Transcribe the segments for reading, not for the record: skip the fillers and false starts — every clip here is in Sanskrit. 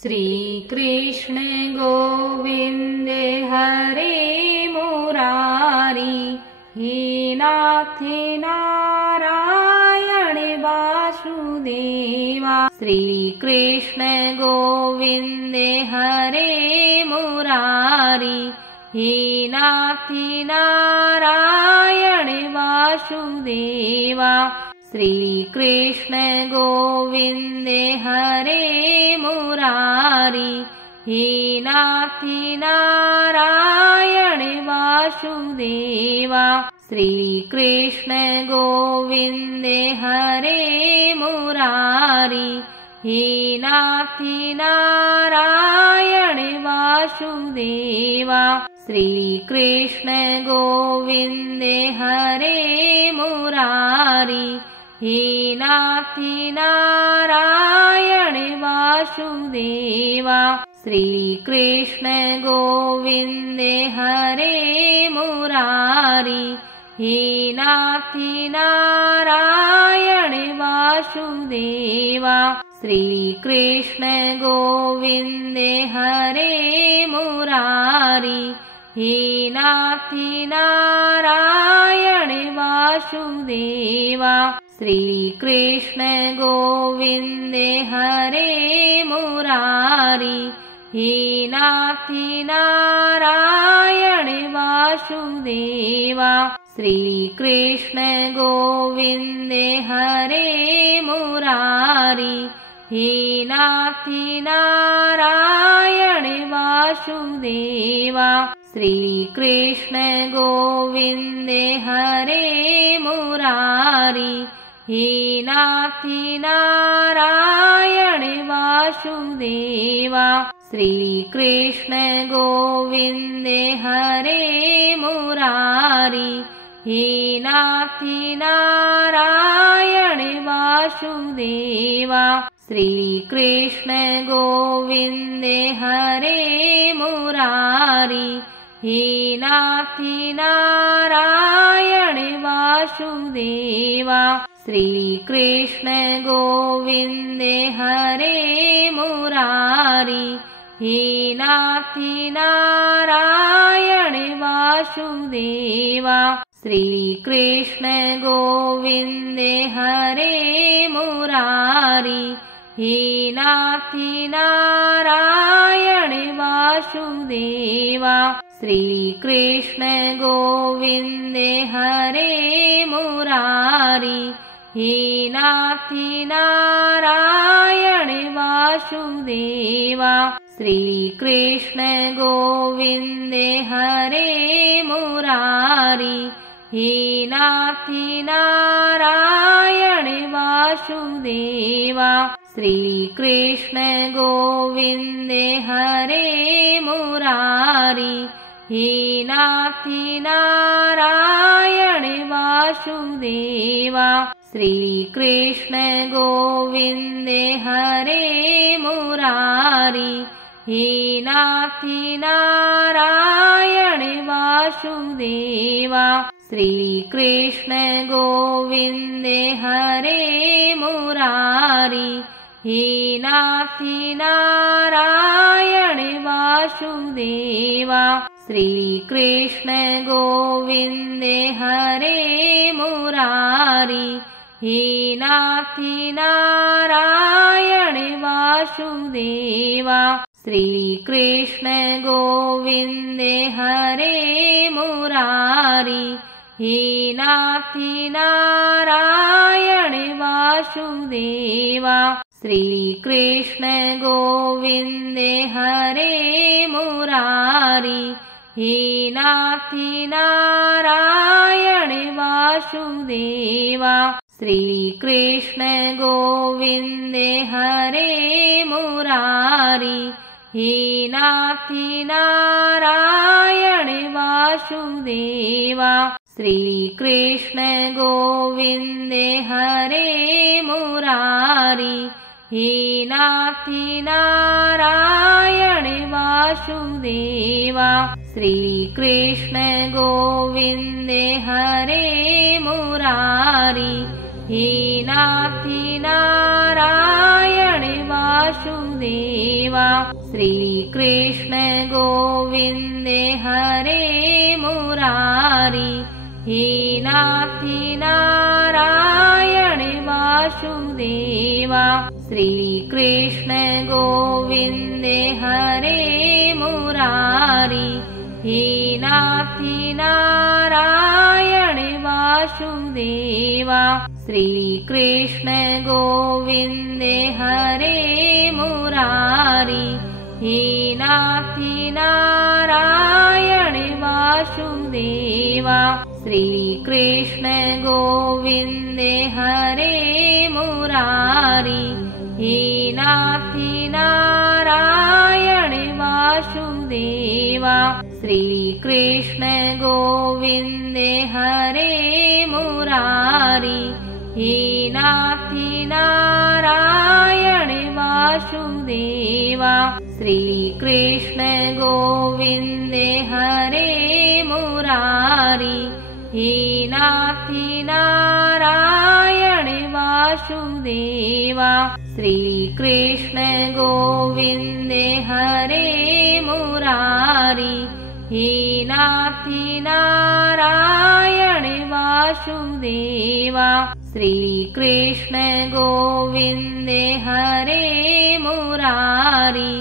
श्रीकृष्ण गोविन्द हरे मुरारी, हे नाथ नारायण वासुदेवा। श्रीकृष्ण गोविन्द हरे मुरारी, हे नाथ नारायण वासुदेवा। श्रीकृष्ण गोविन्द हरे मुरारी, हे नाथ नारायण वासुदेवा। श्रीकृष्ण गोविन्द हरे मुरारी, हे नाथ नारायण वासुदेवा। श्रीकृष्ण गोविन्द हरे मुरारी, हे नाथ नारायण वासुदेवा। श्रीकृष्ण गोविन्द हरे मुरारी, हे नाथ नारायण वासुदेवा। श्रीकृष्ण गोविन्द हरे मुरारी, हे नाथ नारायण वासुदेवा। श्रीकृष्ण गोविन्द हरे मुरारी, हे नाथ नारायण वासुदेवा। श्रीकृष्ण गोविन्द हरे मुरारी, हे नाथ नारायण वासुदेवा। श्रीकृष्ण गोविन्द हरे मुरारी, हे नाथ नारायण वासुदेवा। श्रीकृष्ण गोविन्द हरे मुरारी, हे नाथ नारायण वासुदेवा। श्रीकृष्ण गोविन्द हरे मुरारी, हे नाथ नारायण वासुदेवा। श्रीकृष्ण गोविन्द हरे मुरारी, हे नाथ नारायण वासुदेवा। श्रीकृष्ण गोविन्द हरे मुरारी, हे नाथ नारायण वासुदेवा। श्रीकृष्ण गोविन्द हरे मुरारी, हे नाथ नारायण वासुदेवा। श्रीकृष्ण गोविन्द हरे मुरारी, हे नाथ नारायण वासुदेवा। श्रीकृष्ण गोविन्द हरे मुरारी, हे नाथ नारायण वासुदेवा। श्रीकृष्ण गोविन्द हरे मुरारी, हे नाथ नारायण वासुदेवा। श्रीकृष्ण गोविन्द हरे मुरारी, हे नाथ नारायण वासुदेवा। श्रीकृष्ण गोविन्द हरे मुरारी, हे नाथ नारायण वासुदेवा। श्रीकृष्ण गोविन्द हरे मुरारी, हे नाथ नारायण वासुदेवा। श्रीकृष्ण गोविन्द हरे मुरारी, हे नाथ नारायण वासुदेवा। श्रीकृष्ण गोविन्द हरे मुरारी, हे नाथ नारायण वासुदेवा। श्रीकृष्ण गोविन्द हरे मुरारी, हे नाथ नारायण वासुदेवा। श्रीकृष्ण गोविन्द हरे मुरारी, हे नाथ नारायण वासुदेवा। वासुदेवा श्रीकृष्ण गोविन्दे हरे मुरारी हे नाथि नारायण वासुदेवा श्रीकृष्ण गोविन्दे हरे मुरारी हे नाथि नारायण वासुदेवा श्रीकृष्ण गोविन्दे हरे मुरारी हे नाथि नारायण वासुदेवा श्रीकृष्ण गोविन्दे हरे मुरारी हे नाथि नारायण वासुदेवा श्रीकृष्ण गोविन्दे हरे मुरारी हे नाथि नारायण वासुदेवा श्रीकृष्ण गोविन्दे हरे मुरारी हे नाथि नारायण वासुदेवा श्रीकृष्ण गोविन्दे हरे मुरारी हे नाथि नारायण वासुदेवा श्रीकृष्ण गोविन्दे हरे मुरारी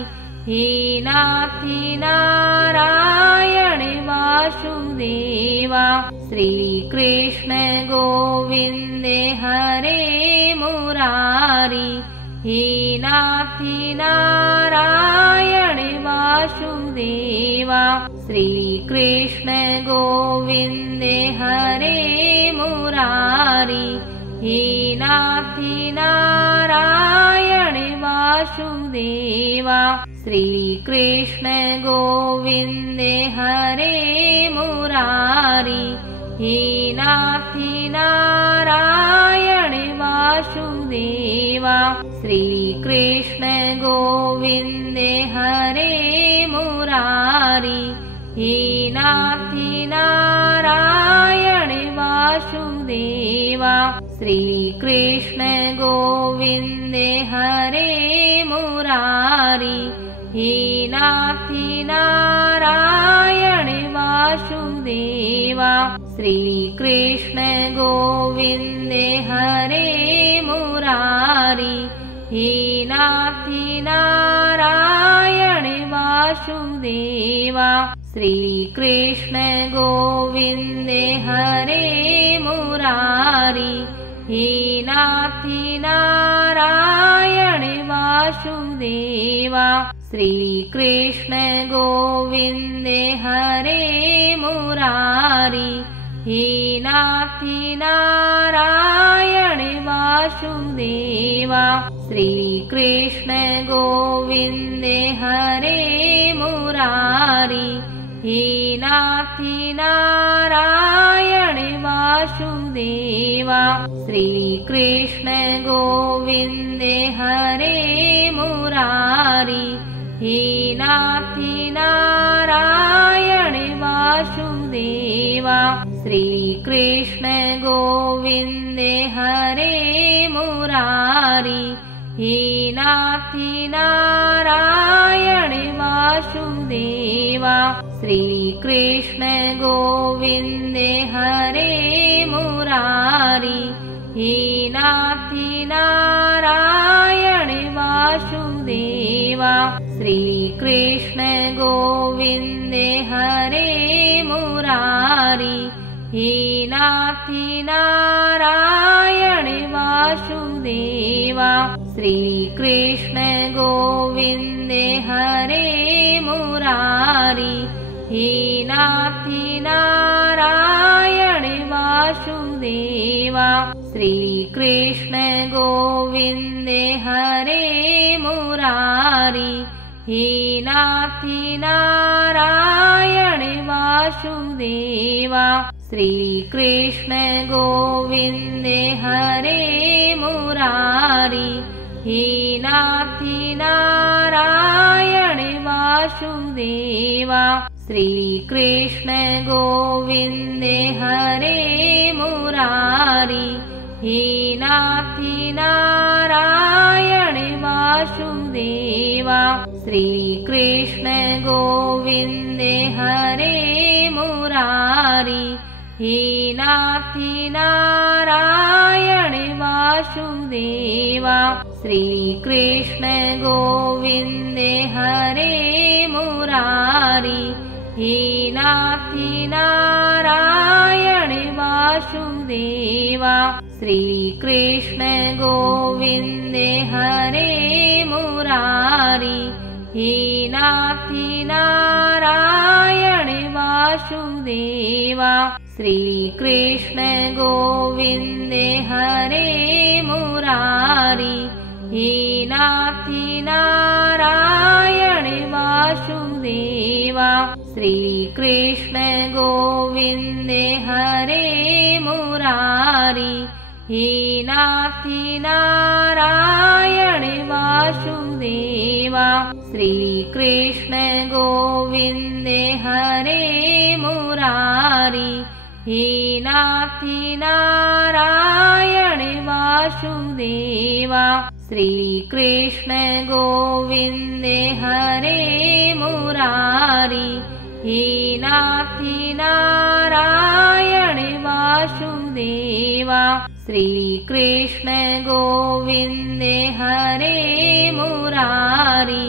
हे नाथि नारायण वासुदेवा श्रीकृष्ण गोविन्दे हरे मुरारी हे नाथि नारायण वासुदेवा श्रीकृष्ण गोविन्दे हरे मुरारी हे नाथि नारायण वासुदेवा श्रीकृष्ण गोविन्दे हरे मुरारी हे नाथि नारायण वासुदेवा श्रीकृष्ण गोविन्दे हरे मुरारी हे नाथि नारायण वासुदेवा श्रीकृष्ण गोविन्दे हरे मुरारी हे नाथि नारायण वासुदेवा श्रीकृष्ण गोविन्दे हरे मुरारी हे नाथि नारायण वासुदेवा श्रीकृष्ण गोविन्दे हरे मुरारी हे नाथि नारायण वासुदेवा श्रीकृष्ण गोविन्दे हरे मुरारी हे नाथि नारायण वासुदेवा श्रीकृष्ण गोविन्दे हरे मुरारी हे नाथि नारायण वासुदेवा श्रीकृष्ण गोविन्दे हरे मुरारी हे नाथि नारायण वासुदेवा श्रीकृष्ण गोविन्दे हरे मुरारी हे नाथि नारायण वासुदेवा श्रीकृष्ण गोविन्दे हरे मुरारी हे नाथि नारायण वासुदेवा श्रीकृष्ण गोविन्दे हरे मुरारी हे नाथि नारायण वासुदेवा श्रीकृष्ण गोविन्दे हरे मुरारी हे नाथि नारायण वासुदेवा श्रीकृष्ण गोविन्दे हरे मुरारी हे नाथि नारायण वासुदेवा श्रीकृष्ण गोविन्दे हरे मुरारी हे नाथि नारायण वासुदेवा श्रीकृष्ण गोविन्दे हरे मुरारी हे नाथि नारायण वासुदेवा वासुदेवा श्रीकृष्ण गोविन्दे हरे मुरारी हे नाथि नारायण वासुदेवा श्रीकृष्ण गोविन्दे हरे मुरारी हे नाथि नारायण वासुदेवा श्रीकृष्ण गोविन्दे हरे मुरारी हे नाथि नारायण वासुदेवा श्रीकृष्ण गोविन्दे हरे मुरारी हे नाथि नारायण वासुदेवा श्रीकृष्ण गोविन्दे हरे मुरारी हे नाथि नारायण वासुदेवा श्रीकृष्ण गोविन्दे हरे मुरारी हे नाथि नारायण वासुदेवा श्रीकृष्ण गोविन्दे हरे मुरारी हे नाथि नारायण वासुदेवा श्रीकृष्ण गोविन्दे हरे मुरारी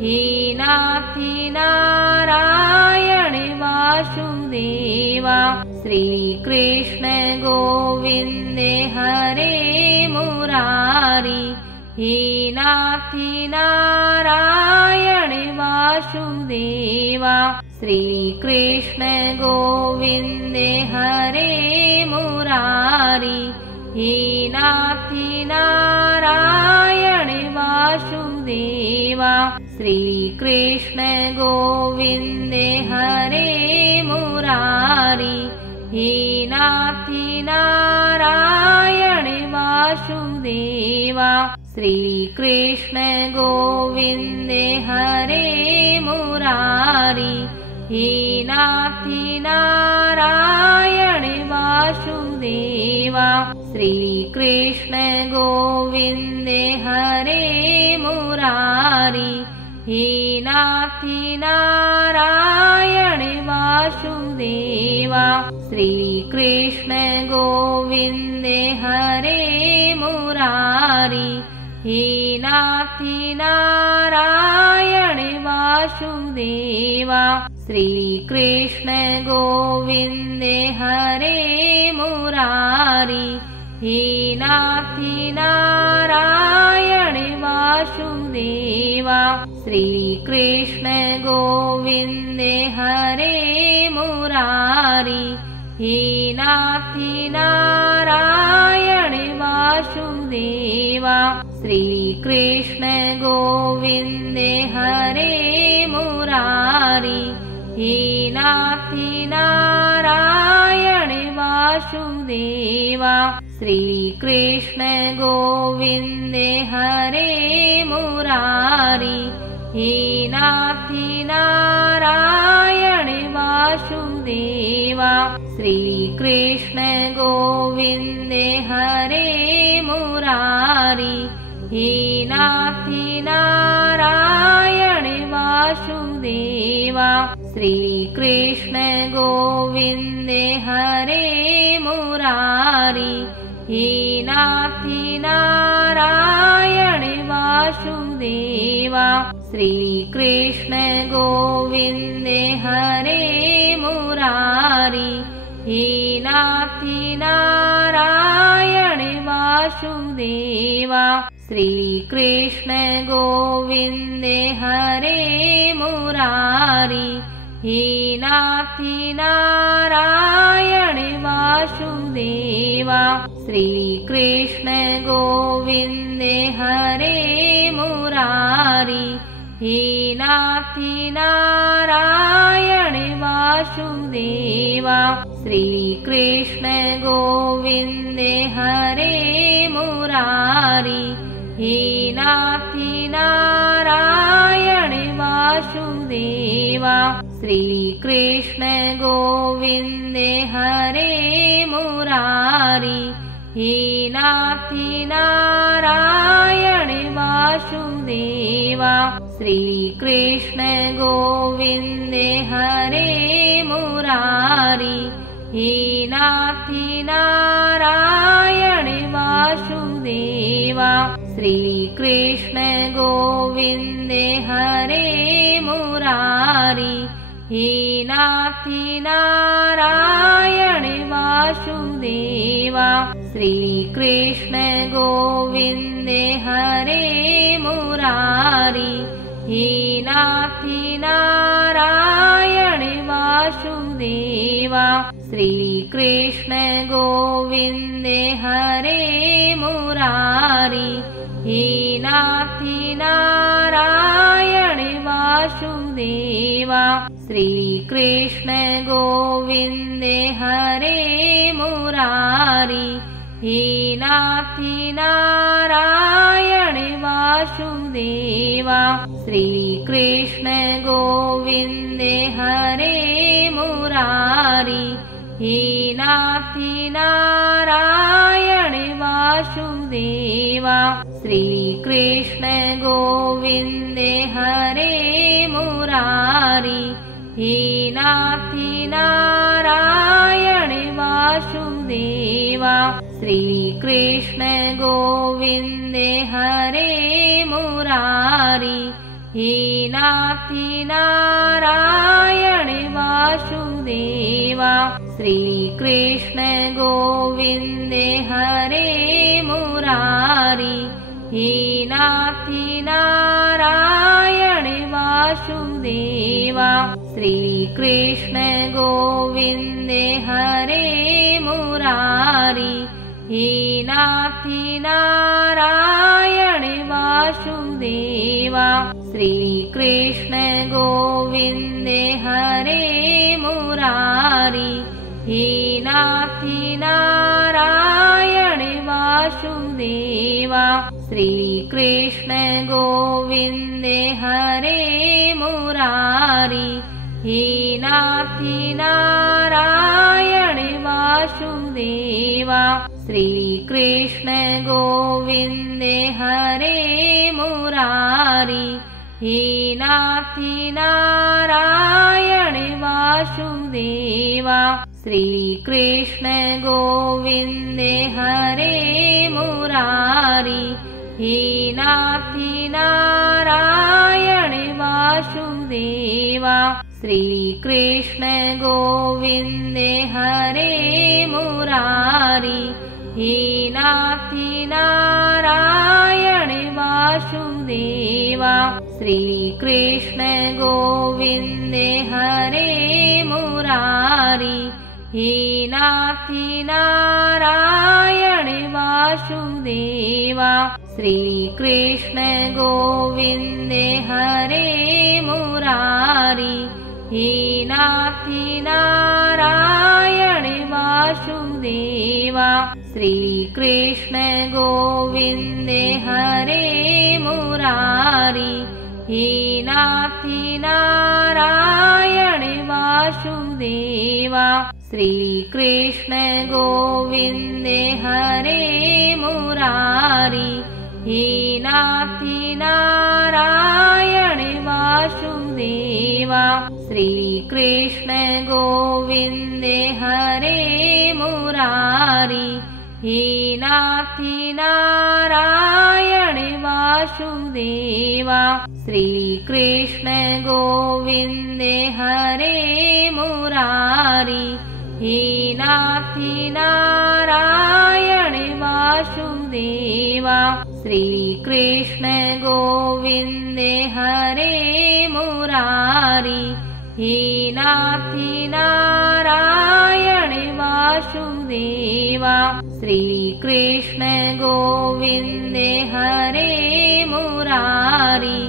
हे नाथि नारायण वासुदेवा श्रीकृष्ण गोविन्दे हरे मुरारी हे नाथि नारायण वासुदेवा श्रीकृष्ण गोविन्दे हरे मुरारी हे नाथि नारायण वासुदेवा श्रीकृष्ण गोविन्दे हरे मुरारी हे नाथि नारायण वासुदेवा श्रीकृष्ण गोविन्दे हरे मुरारी हे नाथि नारायण वासुदेवा श्रीकृष्ण गोविन्दे हरे मुरारी हे नाथि नारायण वासुदेवा श्रीकृष्ण गोविन्दे हरे मुरारी हे नाथि नारायण वासुदेवा श्रीकृष्ण गोविन्दे हरे मुरारी हे नाथि नारायण वासुदेवा श्रीकृष्ण गोविन्दे हरे मुरारी हे नाथि नारायण वासुदेवा श्रीकृष्ण गोविन्दे हरे मुरारी हे नाथि नारायण वासुदेवा श्रीकृष्ण गोविन्दे हरे मुरारी हे नाथि नारायण वासुदेवा श्रीकृष्ण गोविन्दे हरे मुरारी हे नाथि नारायण वासुदेवा श्रीकृष्ण गोविन्दे हरे मुरारी हे नाथि नारायण वासुदेवा श्रीकृष्ण गोविन्दे हरे मुरारी हे नाथि नारायण वासुदेवा श्रीकृष्ण गोविन्दे हरे मुरारी हे नाथि नारायण वासुदेवा श्रीकृष्ण गोविन्दे हरे मुरारी हे नाथि नारायण वासुदेवा श्रीकृष्ण गोविन्दे हरे मुरारी हे नाथि नारायण वासुदेवा श्रीकृष्ण गोविन्दे हरे मुरारी हे नाथि नारायण वासुदेवा श्रीकृष्ण गोविन्द हरे मुरारी हे नाथी नारायण वासुदेवा श्रीकृष्ण गोविन्द हरे मुरारी हे नाथी नारायण वासुदेवा श्रीकृष्ण गोविन्द हरे मुरारी हे नाथी नारायण वासुदेवा श्रीकृष्ण गोविन्द हरे मुरारी हे नाथी नारायण वासुदेवा श्रीकृष्ण गोविन्द हरे मुरारी हे नाथी नारायण वासुदेवा श्रीकृष्ण गोविन्द हरे मुरारी हे नाथी नारायण वासुदेवा श्रीकृष्ण गोविन्द हरे मुरारी हे नाथी नारायण वासुदेवा श्रीकृष्ण गोविन्द हरे मुरारी हे नाथी नारायण वासुदेवा श्रीकृष्ण गोविन्द हरे मुरारी हे नाथी नारायण वासुदेवा श्रीकृष्ण गोविन्द हरे मुरारी हे नाथी नारायण वासुदेवा श्रीकृष्ण गोविन्द हरे मुरारी हे नाथी नारायण वासुदेवा श्रीकृष्ण गोविन्द हरे मुरारी हे नाथी नारायण वासुदेवा श्रीकृष्ण गोविन्द हरे मुरारी हे नाथी नारायण वासुदेवा श्रीकृष्ण गोविन्द हरे मुरारी हे नाथी नारायण वासुदेवा श्रीकृष्ण गोविन्द हरे मुरारी हे नाथी नारायण वासुदेवा श्रीकृष्ण गोविन्द हरे मुरारी हे नाथी नारायण वासुदेवा श्रीकृष्ण गोविन्द हरे मुरारी हे नाथी नारायण वासुदेवा श्रीकृष्ण गोविन्द हरे मुरारी हे नाथी नारायण वासुदेवा श्रीकृष्ण गोविन्द हरे मुरारी हे नाथी नारायण वासुदेवा श्रीकृष्ण गोविन्द हरे मुरारी हे नाथी नारायण वासुदेवा श्रीकृष्ण गोविन्द हरे मुरारी हे नाथी नारायण वासुदेवा श्रीकृष्ण गोविन्द हरे मुरारी हे नाथी नारायण वासुदेवा श्रीकृष्ण गोविन्द हरे मुरारी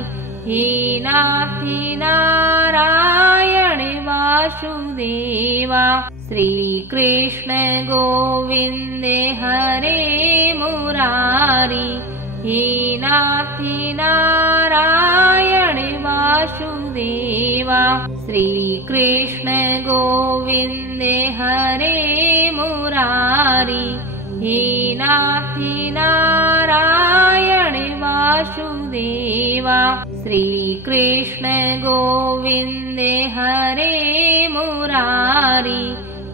हे नाथी नारायण वासुदेवा श्रीकृष्ण गोविन्द हरे मुरारी हे नाथी नारायण वासुदेवा श्रीकृष्ण गोविन्द हरे मुरारी हे नाथी नारायण वासुदेवा वासुदेवा श्रीकृष्ण गोविन्दे हरे मुरारी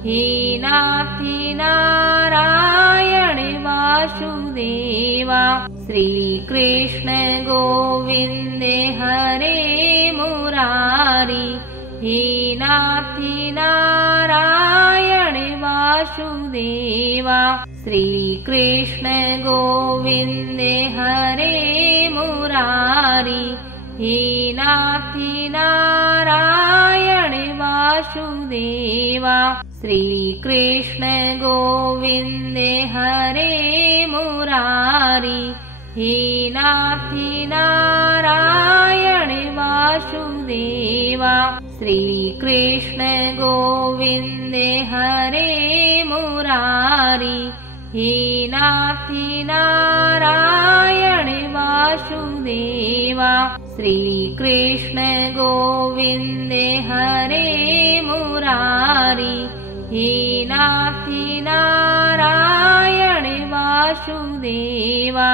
हे नाथि नारायण वासुदेवा श्रीकृष्ण गोविन्दे हरे मुरारी हे नाथि नारायण वासुदेवा श्रीकृष्ण गोविन्दे हरे मुरारी हे नाथि नारायण वासुदेवा श्रीकृष्ण गोविन्दे हरे मुरारी हे नाथि नारायण वासुदेवा श्रीकृष्ण गोविन्दे हरे मुरारी हे नाथि नारायण वासुदेवा श्रीकृष्ण गोविन्दे हरे मुरारी हे नाथि नारायण वासुदेवा।